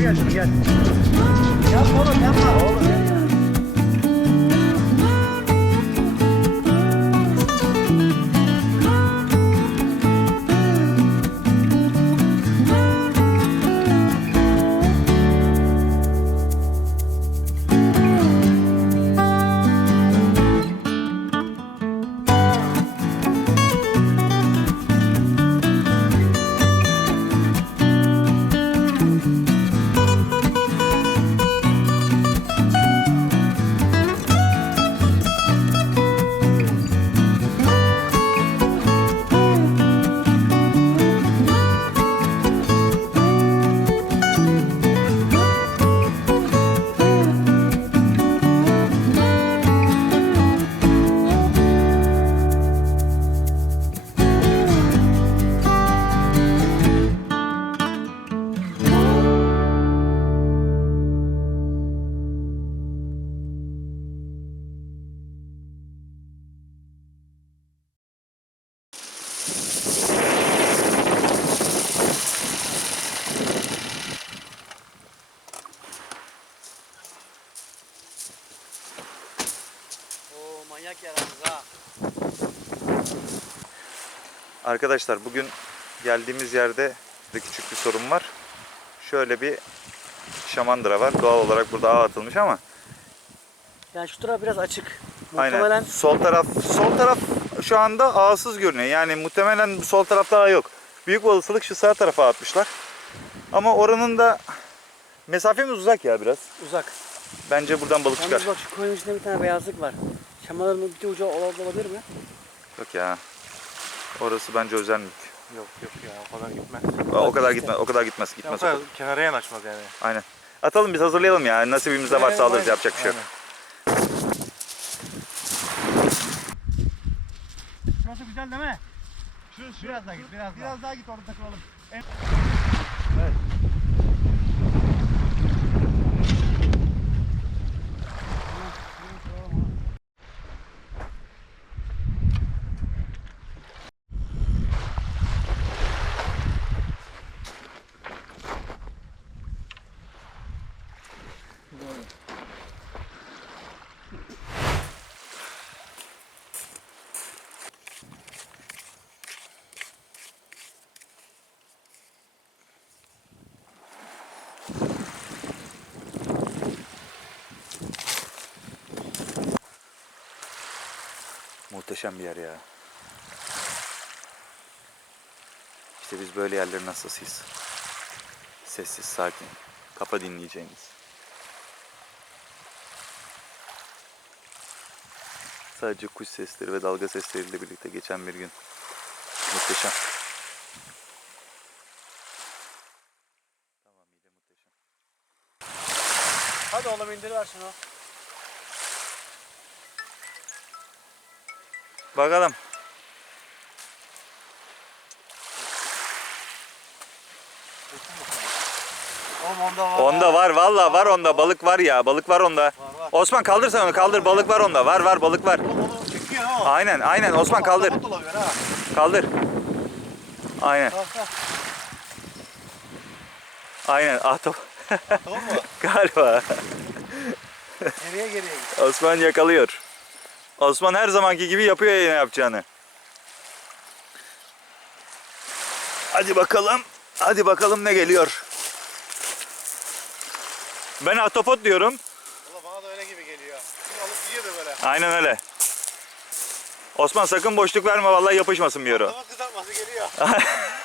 gel şunu gel. Yapma oğlum yapma. Oğlum. Arkadaşlar bugün geldiğimiz yerde de küçük bir sorun var. Şöyle bir şamandıra var. Doğal olarak burada ağ atılmış ama Yani şu taraf biraz açık. aynen Muhtemelen sol taraf sol taraf şu anda ağsız görünüyor. Yani muhtemelen sol tarafta ağ yok. Büyük olasılık şu sağ tarafa atmışlar. Ama oranın da mesafemiz uzak ya biraz. uzak. Bence buradan balık çıkar. Yalnız bak şu koyun içinde bir tane beyazlık var. Şamaların bir ucu ola- olabilir mi? Yok ya. Orası bence özel mülk. Yok yok ya o kadar gitmez. O kadar gitmez. O kadar gitmez. Ya, o Gitmez. o kadar kenara yanaşmaz yani. Aynen. Atalım biz hazırlayalım ya. Nasibimizde varsa Aynen, alırız aynen. yapacak bir şey yok. Şurası güzel değil mi? Şurası, biraz daha git, biraz, daha. Biraz daha git orada takılalım. En... Evet. Muhteşem bir yer ya. İşte biz böyle yerlerin hastasıyız. Sessiz, sakin. Kafa dinleyeceğiniz. Sadece kuş sesleri ve dalga sesleriyle birlikte geçen bir gün. Muhteşem. Tamamıyla muhteşem. Hadi oğlum indir ver şunu. Bakalım. Oğlum onda var. Onda var valla var onda balık var ya balık var onda. Var var. Osman kaldır sen onu kaldır balık var onda var var balık var. Oğlum onu çekiyor ha. o. Aynen aynen Osman kaldır kaldır. Aynen aynen ahtap Tamam mı? galiba. Geriye geriye git. Osman yakalıyor. Osman her zamanki gibi yapıyor yine yapacağını. Hadi bakalım. Hadi bakalım ne geliyor. Ben ahtapot diyorum. Valla bana da öyle gibi geliyor. Şimdi alıp yiyor da böyle. Aynen öyle. Osman sakın boşluk verme vallahi yapışmasın bir yere. Tava kızartması geliyor.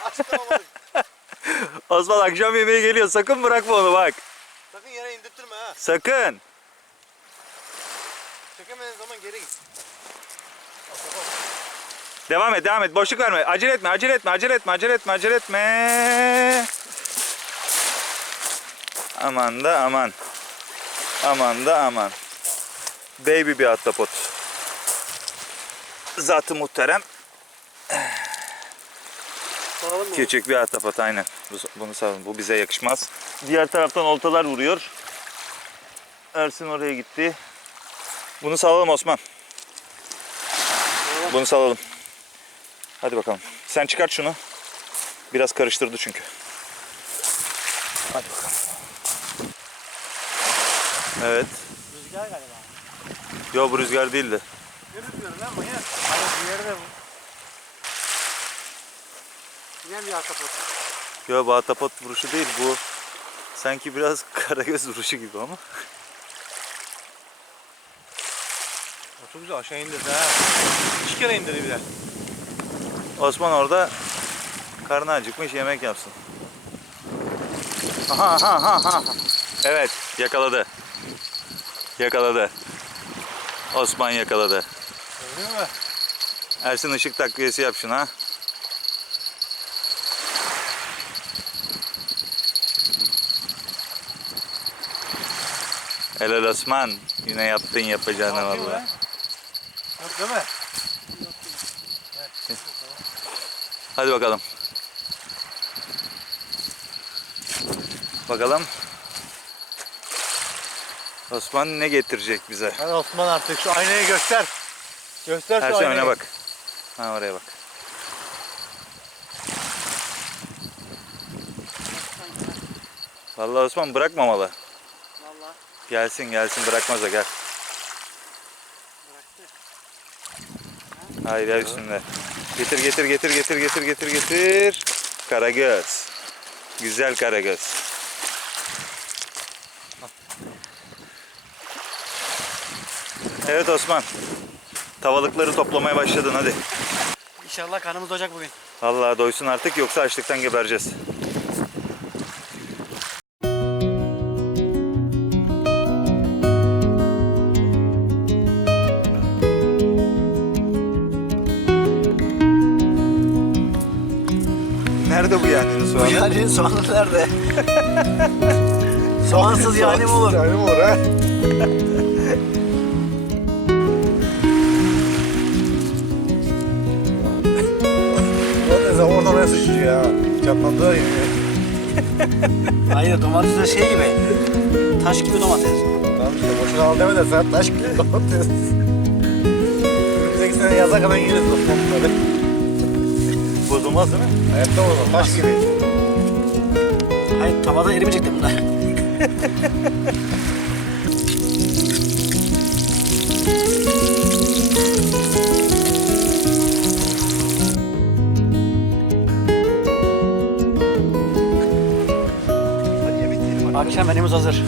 Açıklamadık. Osman akşam yemeği geliyor sakın bırakma onu bak. Sakın yere indirtme ha. Sakın. Çekemediğin zaman geri git. Devam et devam et boşluk verme. Acele etme acele etme acele etme acele etme acele etme. Aman da aman. Aman da aman. Baby bir ahtapot. Zatı muhterem. Küçük bir ahtapot aynen. Bu- Bunu savun. Bu bize yakışmaz. Diğer taraftan oltalar vuruyor. Ersin oraya gitti. Bunu salalım Osman. Bunu salalım. Hadi bakalım. Sen çıkart şunu. Biraz karıştırdı çünkü. Hadi bakalım. Evet. Rüzgar galiba. Yo bu rüzgar değildi. Ne rüzgarı lan manyak? Hayır diğeri de bu. Yine bir ahtapot. Yo bu ahtapot vuruşu değil bu. Sanki biraz karagöz vuruşu gibi ama. O çok güzel aşağı indirdi ha. İki kere indirdi bir de. Osman orada karnı acıkmış yemek yapsın. Aha aha aha aha. Evet yakaladı. Yakaladı. Osman yakaladı. Öyle mi? Ersin ışık takviyesi yap şuna. Helal Osman. Yine yaptın yapacağını Bakayım valla. lan. Yok değil mi? Hadi bakalım. Bakalım. Osman ne getirecek bize? Hadi Osman artık şu aynayı göster. Göster şu Ersin aynayı. bak. Ha oraya bak. Vallahi Osman bırakmamalı. Valla Gelsin gelsin bırakmaz o gel. Hayır gel üstünde. Getir getir getir getir getir getir getir. Karagöz. Güzel karagöz. Evet Osman. Tavalıkları toplamaya başladın hadi. İnşallah karnımız doyacak bugün. Vallahi doysun artık yoksa açlıktan gebereceğiz. Nerede bu yani soğan? Yani soğanı nerede? Soğansız yani mi olur? Yani mi olur ha? Ne zaman oradan oraya sıçrıyor ya. Çatlandılar ya. Hayır domates de şey gibi. Taş gibi domates. Tamam işte boşuna al deme de sen taş gibi domates. Önümüzdeki sene yaza kadar yeriz bunları. Bozulmaz değil mi? Hayatta olmaz. Taş gibi. Hayır tavada erimeyecek de bunlar. Akşam menümüz hazır.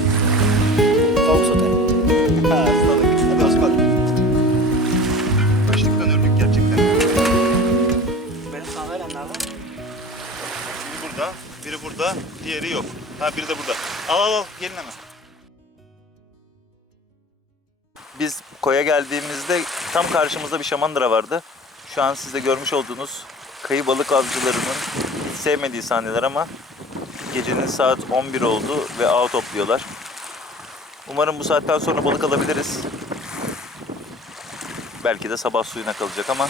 Burada, diğeri yok. Ha biri de burada. Al al al, gelin hemen. Biz koya geldiğimizde tam karşımızda bir şamandıra vardı. Şu an siz de görmüş olduğunuz kayı balık avcılarının sevmediği sahneler ama gecenin saat 11 oldu ve ağ topluyorlar. Umarım bu saatten sonra balık alabiliriz. Belki de sabah suyuna kalacak ama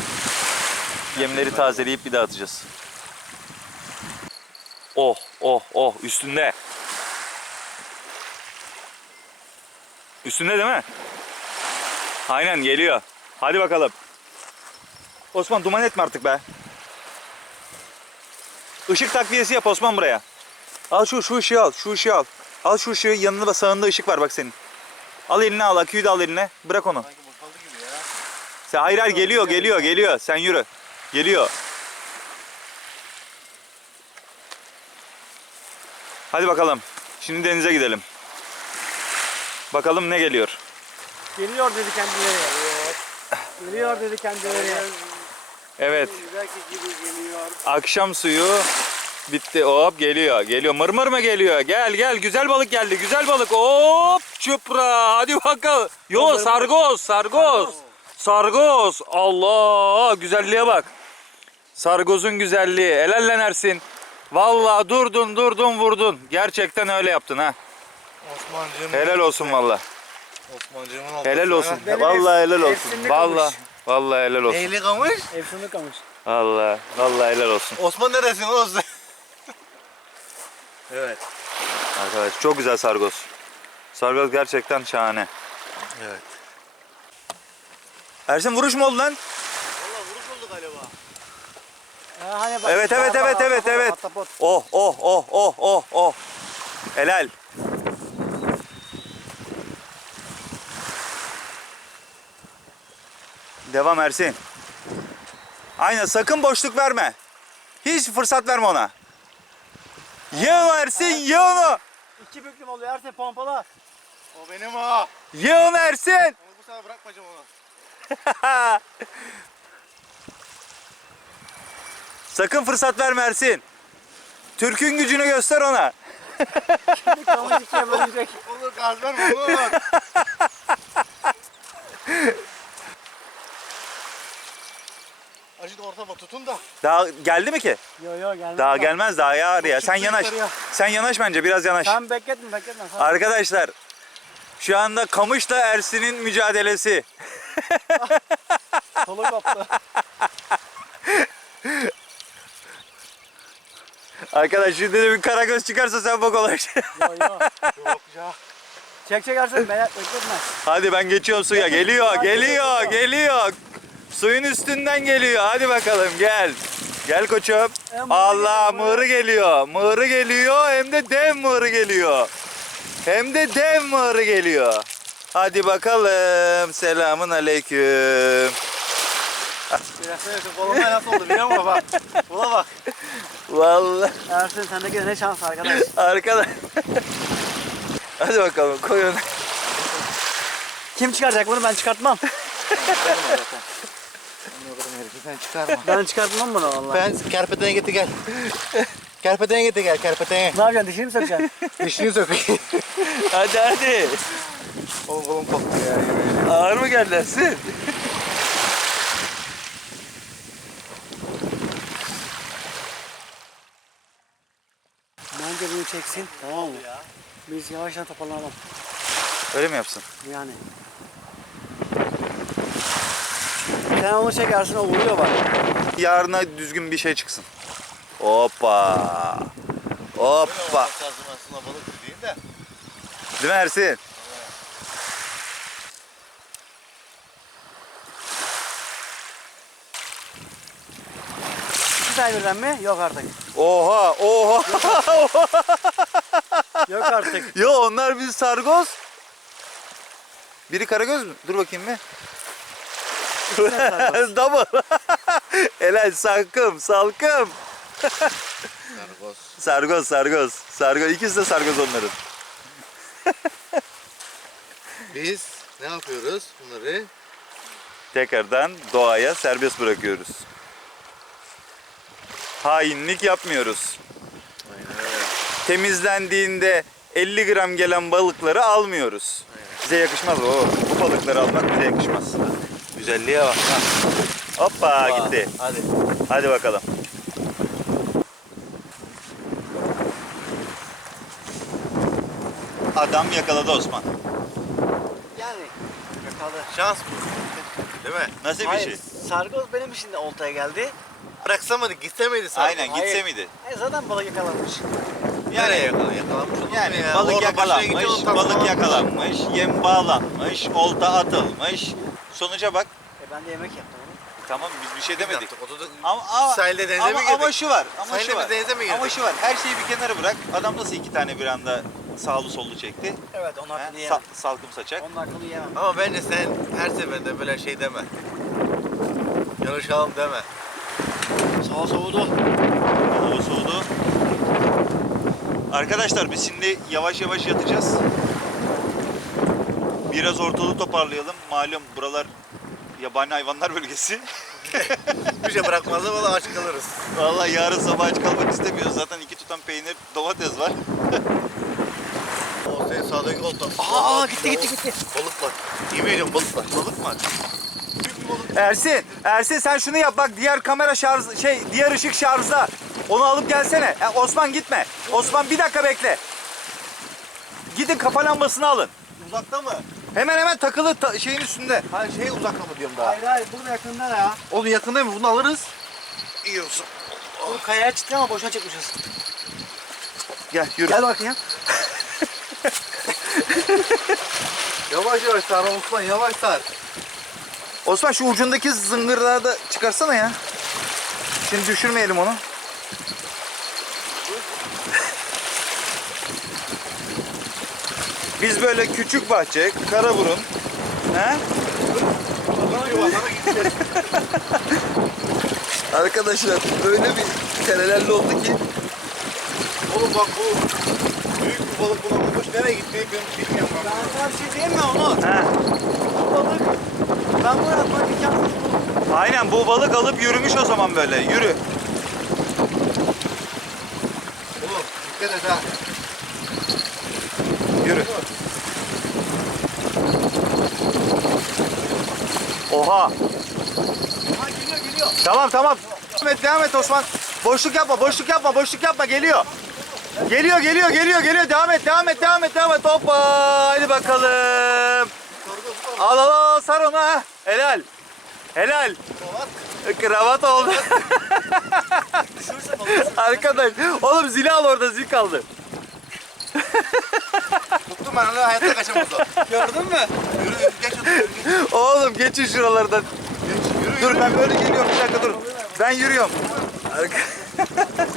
yemleri tazeleyip bir daha atacağız. Oh oh oh üstünde. Üstünde değil mi? Aynen geliyor. Hadi bakalım. Osman duman etme artık be. Işık takviyesi yap Osman buraya. Al şu şu ışığı al. Şu ışığı al. Al şu ışığı yanında da sağında ışık var bak senin. Al eline al aküyü de al eline. Bırak onu. Sanki bozuldu gibi ya. Sen hayır hayır geliyor geliyor geliyor. Sen yürü. Geliyor. Hadi bakalım. Şimdi denize gidelim. Bakalım ne geliyor. Geliyor dedi kendileri. Geliyor dedi kendileri. Evet. Belki gibi geliyor. Akşam suyu bitti. Hop geliyor. Geliyor. Mırmır mı geliyor? Gel gel. Güzel balık geldi. Güzel balık. Hop çupra. Hadi bakalım. Yo sargoz. Sargoz. Sargoz. Allah. Güzelliğe bak. Sargozun güzelliği. Helal lan Ersin. Vallahi durdun durdun vurdun. Gerçekten öyle yaptın ha. Osman'cığım. Helal olsun valla. Osman'cığımın oldu. Helal olsun. Benim Vallahi helal olsun. efsinlik Vallahi. olmuş. Vallahi helal olsun. Neyli kamış? Efsunlu kamış. Vallahi. Vallahi helal olsun. Osman neresin olsun? evet. Arkadaş çok güzel sargoz. Sargoz gerçekten şahane. Evet. Ersin vuruş mu oldu lan? hani bak, evet evet evet evet evet. Oh oh oh oh oh oh. Helal. Devam Ersin. Aynen sakın boşluk verme. Hiç fırsat verme ona. Yığın Ersin yığın onu. İki büklüm oluyor Ersin pompala. O benim ha. Yığın Ersin. Onu bu sefer bırakmayacağım onu. Sakın fırsat verme Ersin. Türk'ün gücünü göster ona. Kamış ikiye bölünecek. Olur gaz verme olur. Acı da ortama tutun da. Daha geldi mi ki? Yo yo gelmez. Daha gelmez daha ya ya. Sen yanaş. yukarıya. Sen yanaş bence biraz yanaş. Sen bekletme bekletme. Sen... Arkadaşlar şu anda Kamış'la Ersin'in mücadelesi. Kolu koptu. Arkadaş şimdi de bir karagöz çıkarsa sen bak olacak. Yo yo. Yok ya. Çek çek Ersin be- bekletme. Hadi ben geçiyorum suya. Geliyor, geliyor, geliyor. Suyun üstünden geliyor. Hadi bakalım gel. Gel koçum. E, mığırı Allah geliyor, mığırı geliyor. Mığırı geliyor hem de dev mığırı geliyor. Hem de dev mığırı geliyor. Hadi bakalım. Selamun aleyküm. Biraz sonra kolumda nasıl oldu biliyor musun bak. Buna bak. Vallahi Ersin sendeki ne şans arkadaş. arkadaş. Hadi bakalım koy onu. Kim çıkaracak bunu ben çıkartmam. Sen çıkarma. Ben çıkartmam bunu vallahi. Ben kerpetene getir gel. kerpetene getir gel kerpetene. Ne yapacaksın dişini mi sökeceksin? Dişini sök. Hadi hadi. Oğlum kolum koptu ya. Ağır mı geldi Ersin? Bence bunu çeksin. Tamam mı? Biz yavaştan toparlanalım. Öyle mi yapsın? Yani. Sen onu çek Ersin o vuruyor bak. Yarına düzgün bir şey çıksın. Hoppa. Hoppa. Lazım aslında balık değil de. Değil mi Ersin? Birden mi? Yok artık. Oha, oha. Yok artık. Yo onlar bir sargoz. Biri karagöz mü? Dur bakayım bir. Double. Helal salkım, salkım. Sargoz. Sargoz, sargoz. Sargoz. İkisi de sargoz onların. Biz ne yapıyoruz bunları? Tekrardan doğaya serbest bırakıyoruz. Hainlik yapmıyoruz. Aynen. Temizlendiğinde 50 gram gelen balıkları almıyoruz. Bize yakışmaz o. Bu balıkları almak bize yakışmaz. Güzelliğe bak. ha. Hoppa gitti. Hadi. Hadi bakalım. Adam yakaladı Osman. Yani. Yakaladı. Şans bu. Değil mi? Nasıl bir şey? sargoz benim için de oltaya geldi. Bıraksamadık gitse miydi sargoz? Aynen gitse Hayır. miydi? E zaten balık yakalanmış. Nereye yakalan? Yakalanmış olur mu Yani ya? balık Orada başına yakalanmış, gidiyor, balık tamam. yakalanmış, yem bağlanmış, olta atılmış. Sonuca bak. E ben de yemek yaptım. Tamam biz bir şey demedik. yaptık, o da- Ama, ama, Sahilde denize ama, mi girdik? ama şu var. Ama Sahilde şu var. biz denize mi girdik? Ama şu var. Her şeyi bir kenara bırak. Adam nasıl iki tane bir anda sağlı sollu çekti? Evet onun He? hakkını Sa- yemem. salkım saçak. Onun hakkını yemem. Ama bence sen her seferinde böyle şey deme. Yarışalım deme. Sağ soğudu. Hava soğudu. Arkadaşlar biz şimdi yavaş yavaş yatacağız. Biraz ortalığı toparlayalım. Malum buralar yabani hayvanlar bölgesi. Bir şey bırakmazsa valla aç kalırız. Vallahi yarın sabah aç kalmak istemiyoruz. Zaten iki tutam peynir, domates var. O senin sağdaki olta. Aa gitti gitti gitti. Balık var. Yemin ediyorum balık var. Balık mı? Ersin, Ersin sen şunu yap bak diğer kamera şarj şey diğer ışık şarjda. Onu alıp gelsene. E, Osman gitme. Osman bir dakika bekle. Gidin kafa lambasını alın. Uzakta mı? Hemen hemen takılı ta- şeyin üstünde. Ha şey uzakta mı diyorum daha. Hayır hayır burada yakında ya. Oğlum yakında mı? Bunu alırız. İyi olsun. Bu kayaya çıktı ama boşuna çıkmışız. Gel yürü. Gel bakayım. Yavaş yavaş sar Osman yavaş sar. Osman şu ucundaki zıngırdağı da çıkarsana ya. Şimdi düşürmeyelim onu. Biz böyle küçük bahçe, karaburun, he? Arkadaşlar öyle bir kerelerli oldu ki Oğlum bak bu büyük bir balık bulamamış. Nereye gitti ben bilmiyorum. Ben sana bir şey diyeyim mi Onur? He. Bu balık ben bunu atmak imkansız buldum. Aynen bu balık alıp yürümüş o zaman böyle. Yürü. Oğlum dikkat et ha. Yürü. Oha. Ha geliyor geliyor. Tamam tamam. Devam et devam et Osman. Boşluk yapma boşluk yapma boşluk yapma geliyor. Geliyor geliyor geliyor geliyor devam et devam et devam et devam et hoppa hadi bakalım. Al al al sar onu ha. Helal. Helal. Kravat oldu. Arkadaş oğlum zili al orada zil kaldı. Tuttum ben onu hayatta kaçamaz o. Gördün mü? Yürü geç otur. yürü, geç. Oğlum geçin şuralardan. Yürü Dur ben böyle geliyorum bir dakika dur. Ben yürüyorum. Arka...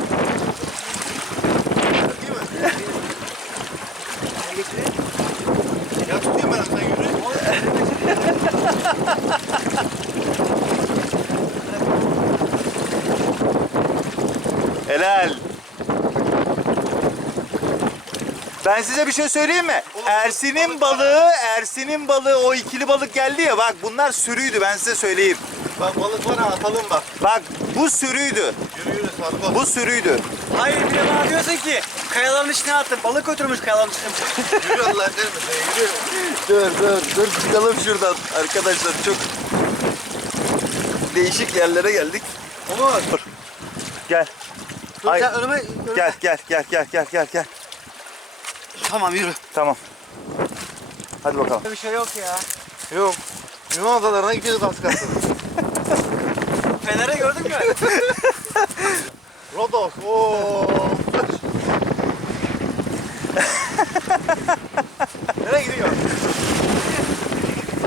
Ya tutayım ben onu sen yürü. Helal. Ben size bir şey söyleyeyim mi? Ersin'in balığı, Ersin'in balığı o ikili balık geldi ya bak bunlar sürüydü ben size söyleyeyim. Bak balık var ha atalım bak. Bak bu sürüydü. Yürü yürü sarı Bu sürüydü. Hayır bir de bana diyorsun ki kayaların içine attım. Balık götürmüş kayaların içine. Yürü Allah vermesin yürü. dur dur dur çıkalım şuradan arkadaşlar çok değişik yerlere geldik. Onur. Gel. Dur Ay. sen önüme, önüme. Gel gel gel gel gel gel gel. Tamam yürü. Tamam. Hadi bakalım. Bir şey yok ya. Yok. Yunan adalarına gideceğiz az kalsın. Fener'i gördün mü? Rodos. Oo. Nereye gidiyor?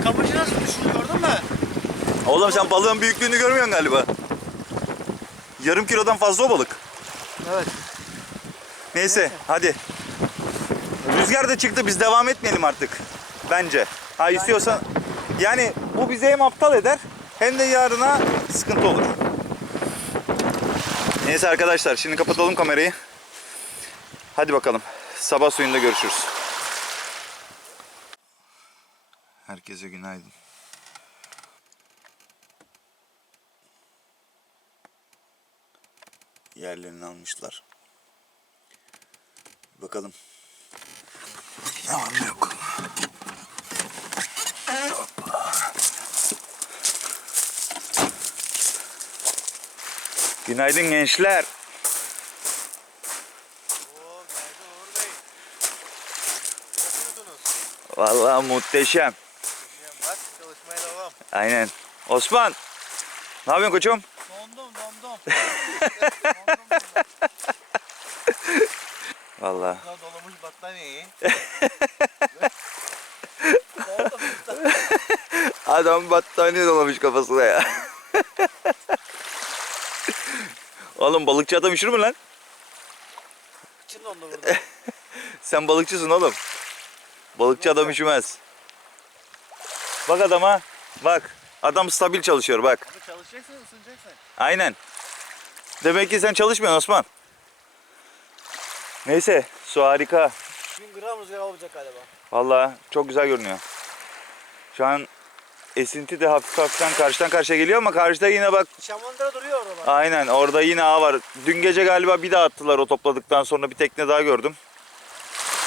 Kapıcı nasıl düştü gördün mü? Oğlum sen balığın büyüklüğünü görmüyorsun galiba. Yarım kilodan fazla o balık. Evet. Neyse hadi. Rüzgar da çıktı biz devam etmeyelim artık. Bence. Ha istiyorsan yani bu bizi hem aptal eder hem de yarına sıkıntı olur. Neyse arkadaşlar şimdi kapatalım kamerayı. Hadi bakalım. Sabah suyunda görüşürüz. Herkese günaydın. Yerlerini almışlar. Bakalım. Ne var ne yok. Günaydın gençler. Vallahi muhteşem. Bak çalışmaya devam. Aynen. Osman. Ne yapıyorsun koçum? Dondum dondum. Vallahi. Dolamış battaniyeyi. Adam battaniye dolamış kafasına ya. Oğlum balıkçı adam üşür mü lan? Şimdi onu da vurdum. Sen balıkçısın oğlum. Balıkçı adam üşümez. Bak adama. Bak. Adam stabil çalışıyor bak. Abi çalışacaksın ısınacaksın. Aynen. Demek ki sen çalışmıyorsun Osman. Neyse su harika. 1000 gram rüzgar olacak galiba. Vallahi çok güzel görünüyor. Şu an esinti de hafif hafiften karşıdan karşıya geliyor ama karşıda yine bak Şamandıra duruyor orada. aynen orada yine ağ var. Dün gece galiba bir daha attılar o topladıktan sonra bir tekne daha gördüm.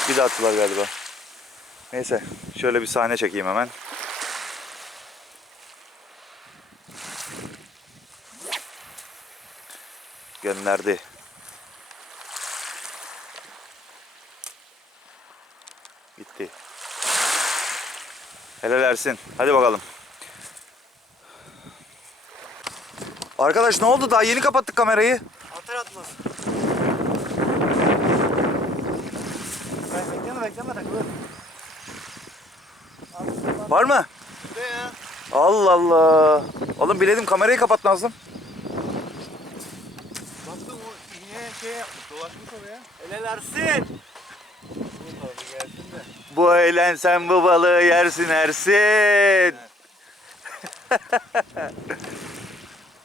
Bir daha attılar galiba. Neyse şöyle bir sahne çekeyim hemen. Gönderdi. Gitti. Helal Ersin. Hadi bakalım. Arkadaş ne oldu? Daha yeni kapattık kamerayı. Atar atmaz. Be- Bekleme bekleme takılır. Var mı? Ne ya? Allah Allah. Oğlum biledim kamerayı kapat Nazlım. Baktım o iğneye şey yapmış. Dolaşmış oraya. Helal Ersin. Bu eğlen sen bu balığı yersin Ersin.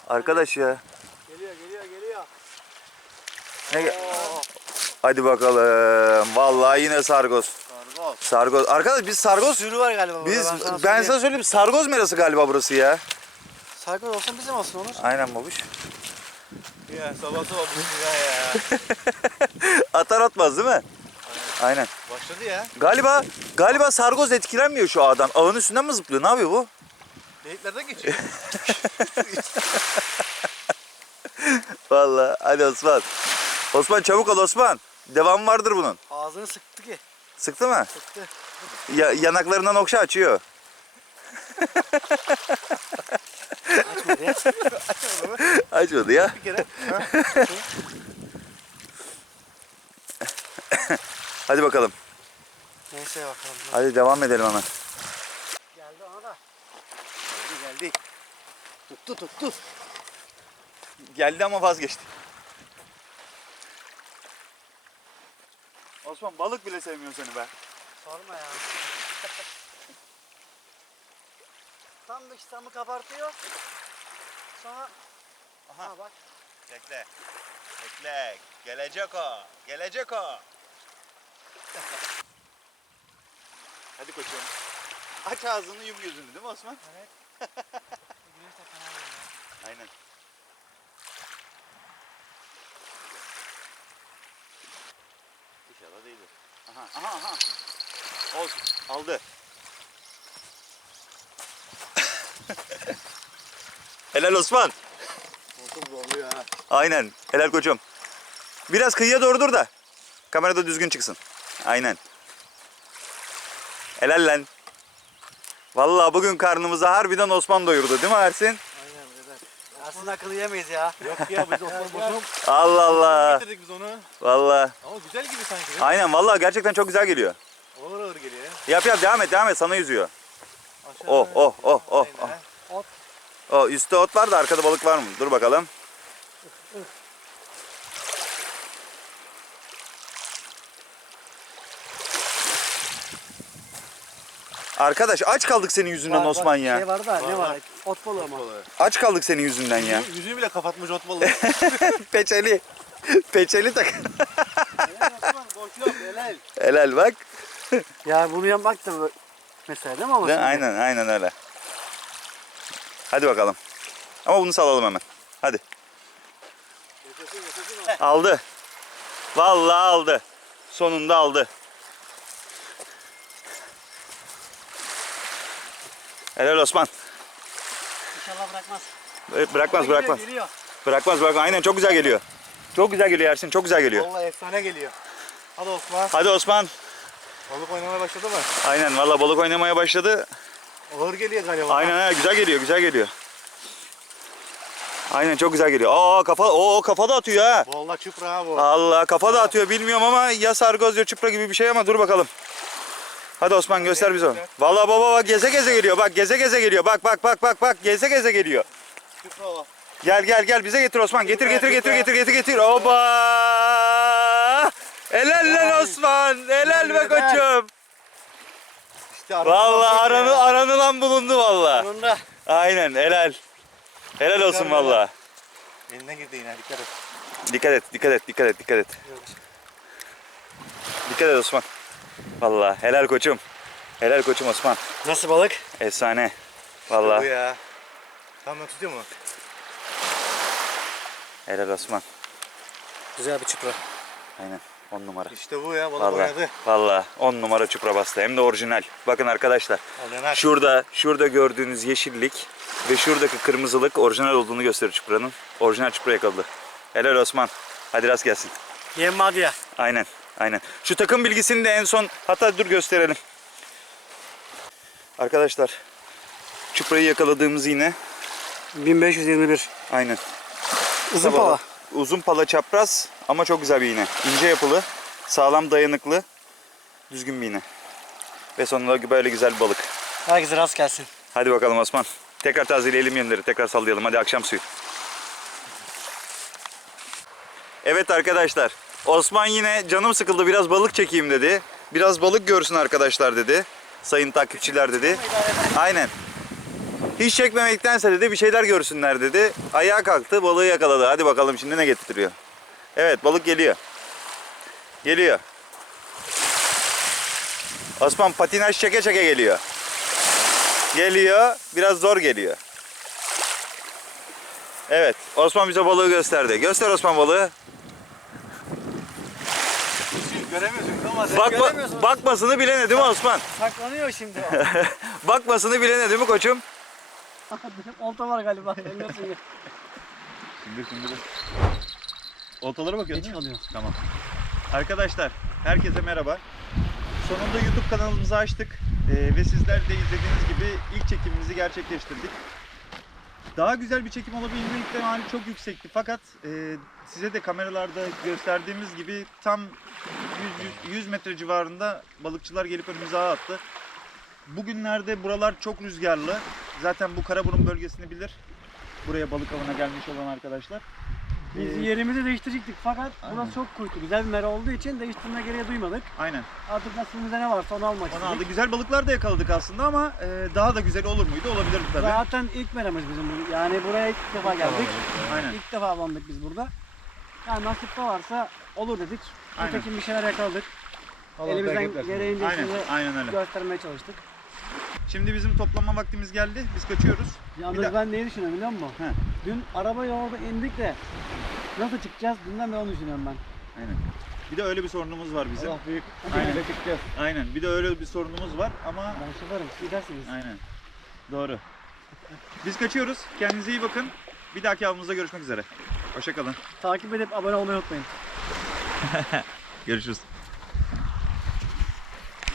Arkadaş ya. Geliyor geliyor geliyor. Ne ge- Hadi bakalım. Vallahi yine sargoz. Sargos. Sargoz. Arkadaş biz sargoz Sürü var galiba. biz burada, ben, söyleyeyim. sana söyleyeyim sargoz merası galiba burası ya. Sargos olsun bizim olsun Onur. Aynen babuş. Ya sabah sabah bu ya ya. Atar atmaz değil mi? Aynen. Başladı ya. Galiba galiba sargoz etkilenmiyor şu ağdan. Ağın üstünden mi zıplıyor? Ne yapıyor bu? Deliklerden geçiyor. Vallahi hadi Osman. Osman çabuk ol Osman. Devam vardır bunun. Ağzını sıktı ki. Sıktı mı? Sıktı. Ya, yanaklarından okşa açıyor. Açmadı ya. Açmadı ya. Bir kere. Hadi bakalım. Neyse bakalım. Hadi devam edelim hemen. Geldi da. Tuttu tuttu. Geldi ama vazgeçti. Osman balık bile sevmiyor seni be. Sorma ya. Tam dış samı kabartıyor. Sonra Aha bak. Bekle. Bekle. Gelecek o. Gelecek o. Hadi koçum. Aç ağzını yum gözünü değil mi Osman? Güneş de fena geliyor. Aynen. İnşallah değildir. Aha aha aha. Olsun. Aldı. Helal Osman. Koltuk dolu ya. Aynen. Helal koçum. Biraz kıyıya doğru dur da. Kamerada düzgün çıksın. Aynen. Helal lan. Vallahi bugün karnımıza harbiden Osman doyurdu değil mi Ersin? Aynen. Aslında akıllı yemeyiz ya. Yok ya biz Osman Boşum Allah Allah. getirdik biz onu. Vallahi. Ama güzel gibi sanki. Aynen vallahi gerçekten çok güzel geliyor. Ağır ağır geliyor ya. Yap yap devam et devam et sana yüzüyor. Aşağı Oh oh oh oh. oh. Aynen. O üstte ot var da arkada balık var mı? Dur bakalım. Arkadaş aç kaldık senin yüzünden Var, var. Osman ya. Şey var da ne Var, var? var. Ot balığı ama. Aç kaldık senin yüzünden ya. Yüzü- Yüzünü bile kapatmış ot balığı. Peçeli. Peçeli tak. Helal Osman boş yok helal. Helal bak. Ya bunu yapmak da böyle- mesela değil mi ama? Değil mi? şimdi? Aynen aynen öyle. Hadi bakalım. Ama bunu salalım hemen. Hadi. Aldı. Vallahi aldı. Sonunda aldı. Helal Osman. İnşallah bırakmaz. Ee, Bırakmaz bırakmaz. Geliyor. Bırakmaz bırakmaz. Aynen çok güzel geliyor. Çok güzel geliyor Ersin. Çok güzel geliyor. Vallahi efsane geliyor. Hadi Osman. Hadi Osman. Balık oynamaya başladı mı? Aynen valla balık oynamaya başladı. Ağır geliyor galiba. Aynen ha, güzel geliyor güzel geliyor. Aynen çok güzel geliyor. Aa kafa o kafa da atıyor ha. Vallahi çupra ha bu. Allah kafa da atıyor bilmiyorum ama ya sargoz ya çupra gibi bir şey ama dur bakalım. Hadi Osman göster bize onu. Vallahi baba bak geze geze geliyor. Bak geze geze geliyor. Bak bak bak bak bak geze geze geliyor. Gel gel gel bize getir Osman. Getir getir getir getir getir getir. Oba! Helal lan Osman. Helal be koçum. İşte balık aranı aranılan bulundu vallahi. Sonunda. Aynen helal. Helal olsun vallahi. Eline girdi yine dikkat et. Dikkat et, dikkat et, dikkat et, dikkat et. Dikkat et Osman. Vallahi helal koçum. Helal koçum Osman. Nasıl balık? Efsane. Bu Vallahi ya. Ben tutuyor mu? helal Osman. Güzel bir çupra. Aynen. 10 numara. İşte bu ya balık Vallahi. oynadı. Vallahi 10 numara çupra bastı. Hem de orijinal. Bakın arkadaşlar. Oynanak. Şurada, şurada gördüğünüz yeşillik ve şuradaki kırmızılık orijinal olduğunu gösterir çupranın. Orijinal çupra yakaladı. Helal Osman. Hadi rast gelsin. Yem madya. Aynen. Aynen. Şu takım bilgisini de en son hatta dur gösterelim. Arkadaşlar çuprayı yakaladığımız yine 1521. aynen. Uzun Sabah- pala. Uzun pala çapraz ama çok güzel bir iğne. İnce yapılı, sağlam dayanıklı, düzgün bir iğne. Ve sonunda böyle güzel bir balık. Herkese rast gelsin. Hadi bakalım Osman. Tekrar tazeleyelim yemleri, tekrar sallayalım. Hadi akşam suyu. Evet arkadaşlar. Osman yine canım sıkıldı biraz balık çekeyim dedi. Biraz balık görsün arkadaşlar dedi. Sayın takipçiler dedi. Aynen. Hiç çekmemektense dedi bir şeyler görsünler dedi. Ayağa kalktı balığı yakaladı. Hadi bakalım şimdi ne getiriyor. Evet balık geliyor. Geliyor. Osman patinaj çeke çeke geliyor. Geliyor. Biraz zor geliyor. Evet. Osman bize balığı gösterdi. Göster Osman balığı. Sen Bakma, göremiyorsun. bakmasını bilene değil mi Osman? Saklanıyor şimdi o. bakmasını bilene değil mi koçum? Olta var galiba. Ya. Şimdi şimdi. Oltalara bakıyorsun Geç kalıyor. Tamam. Arkadaşlar herkese merhaba. Sonunda YouTube kanalımızı açtık Ee, ve sizler de izlediğiniz gibi ilk çekimimizi gerçekleştirdik. Daha güzel bir çekim olabilme ihtimali çok yüksekti fakat e, size de kameralarda gösterdiğimiz gibi tam 100, 100 metre civarında balıkçılar gelip önümüze ağ attı. Bugünlerde buralar çok rüzgarlı. Zaten bu Karaburun bölgesini bilir. Buraya balık avına gelmiş olan arkadaşlar. Biz Ee, yerimizi değiştirecektik fakat Aynen. burası çok kuytu. Güzel bir mera olduğu için değiştirme gereği duymadık. Aynen. Artık nasibimizde ne varsa onu almak Onu istedik. aldı. Güzel balıklar da yakaladık aslında ama e, daha da güzel olur muydu? Olabilirdi tabii. Zaten ilk meramız bizim. bu. Yani buraya ilk defa geldik. Aynen. İlk defa avlandık biz burada. Yani nasip varsa olur dedik. Aynen. Nitekim bir şeyler yakaladık. Allah Elimizden gereğince Aynen. size Aynen öyle. göstermeye çalıştık. Şimdi bizim toplanma vaktimiz geldi. Biz kaçıyoruz. Yalnız de- ben neyi düşünüyorum biliyor musun? He. Dün araba yolda indik de nasıl çıkacağız? Dünden beri onu düşünüyorum ben. Aynen. Bir de öyle bir sorunumuz var bizim. Allah büyük. Aynen. Aynen. çıkacağız. Aynen. Bir de öyle bir sorunumuz var ama Ben şoförüm, gidersiniz. aynen. Doğru. Biz kaçıyoruz. Kendinize iyi bakın. Bir dahaki avımızda görüşmek üzere. Hoşçakalın. Takip edip abone olmayı unutmayın. Görüşürüz.